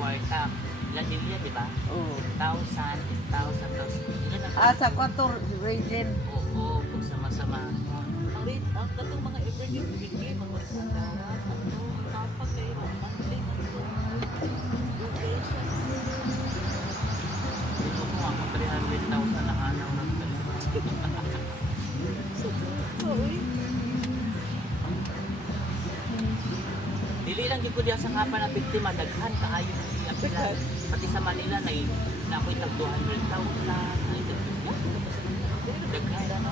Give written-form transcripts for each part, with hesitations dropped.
kwarta. Ilan nila, di ba? Oo. 1,000, 1,000, 1,000. Ilan ang Ah, sa 4 region. Oo, kung sama-sama. Ang katong mga everyday bigay mga asawa, kapag kayo monthly Ito ko ako 300,000 na hanaw ng Dili lang gyud ko diha sa kapa na biktima daghan kaayo ang pila. Pati sa Manila na ako'y tag 200,000. Daghan ano.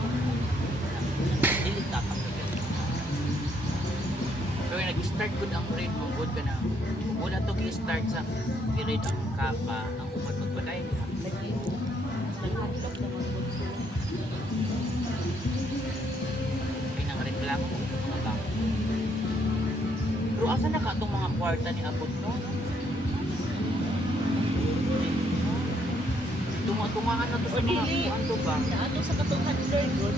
Dili ka pa. Pero nag-start gud ang rate mo gud ka na. Muna to gi-start sa grade ang kapa ang upat magpaday niya. naghandog naman po sila. Ay nang reklamo mo mga bangko. Pero asa na ka itong mga kwarta ni Abot no? Tunga-tungaan na to sa mga Dili. kuan to ba? Naano sa katong handler good.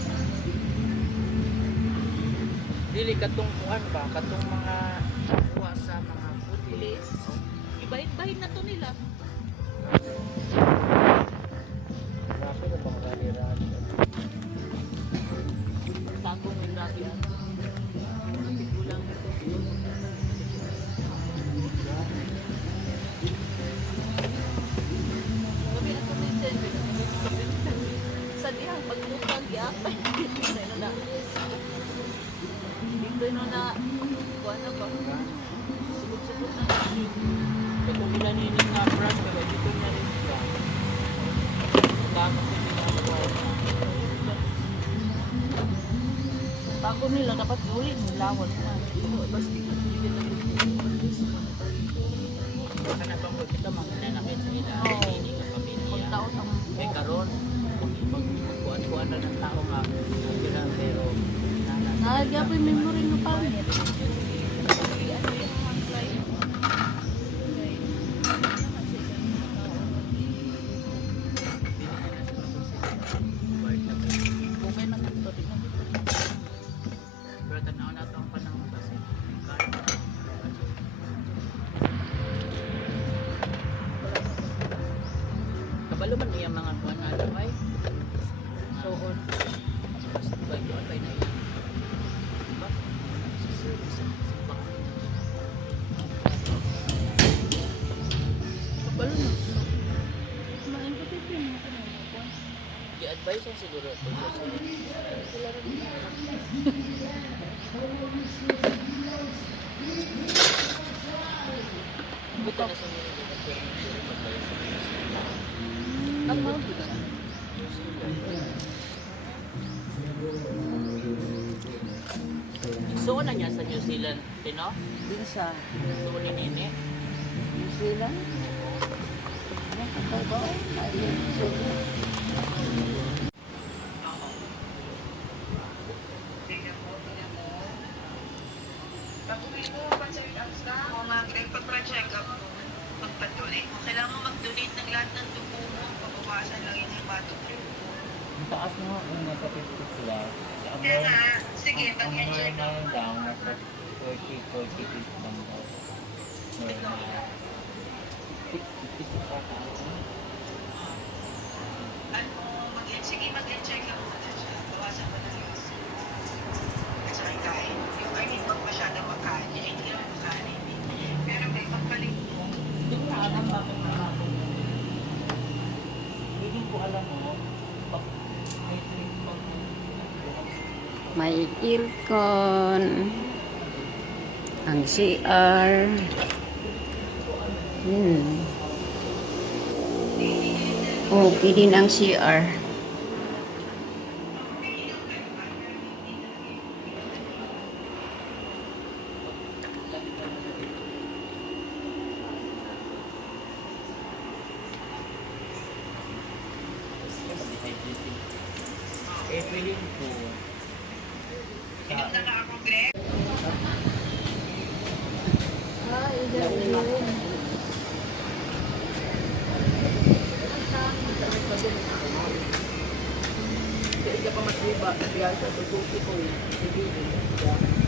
Dili katong kuan ba? Katong mga kuha sa mga pulis. Ibahin-bahin na to nila. Grabe na bang rali-rali? Tagong yung dati ano? Pigulang ito. Gabi ako minsan. Sa dihang pagmutang giapay. Ano na. Dito na kuha na ba? Sugod-sugod na. Katong ilan ni nga brush kaya dito na rin siya. Tama ko yung mga kwarta. Bago nila dapat ulit nilawan na. Basta hindi na Baka na bang ito mga nanakit sa ila. Oo. Hindi ka pamilya. taon ang Eh karon kung magkuhan-kuhan na ng tao nga pira pero nalagyan po yung memory ng pangit. Okay na ito. pero tanaw na ito ang panahon kasi kabalo man niya mga kuhan na ay so on basta ba yun ay na yan diba sa service sa bank Kabalo na. Kumain ko tayo yung mga kanina. i-advise ang siguro buta na sa mga Ang mga kita. so na niya sa New Zealand tino Din sa so ni Nene New Zealand. Ano ka ba? Ayun, so, Kung magpa-check up, magpa-donate mo. Kailangan mo mag-donate ng lahat ng dugo mo. Pabawasan lang yung hematocrit. ang taas nga yung nasa 50 sila sa Kaya nga, sige, ang mag-check up. normal down nasa 40 lang daw normal 56 ata Ano, sige, mag-check up muna siya. Bawasan mo na yung at saka kain. Yung kainin wag masyadong makain. Hindi lang makain. Pero may pagpaling mo. hindi ko alam bakit nakapon hindi ko alam mo may trip pag may aircon. Ang CR. Okay din ang CR. eh feeling ko sa Inom na ako, Greg. Hindi ka pa matliba. Biya sa susuki ko. Hindi.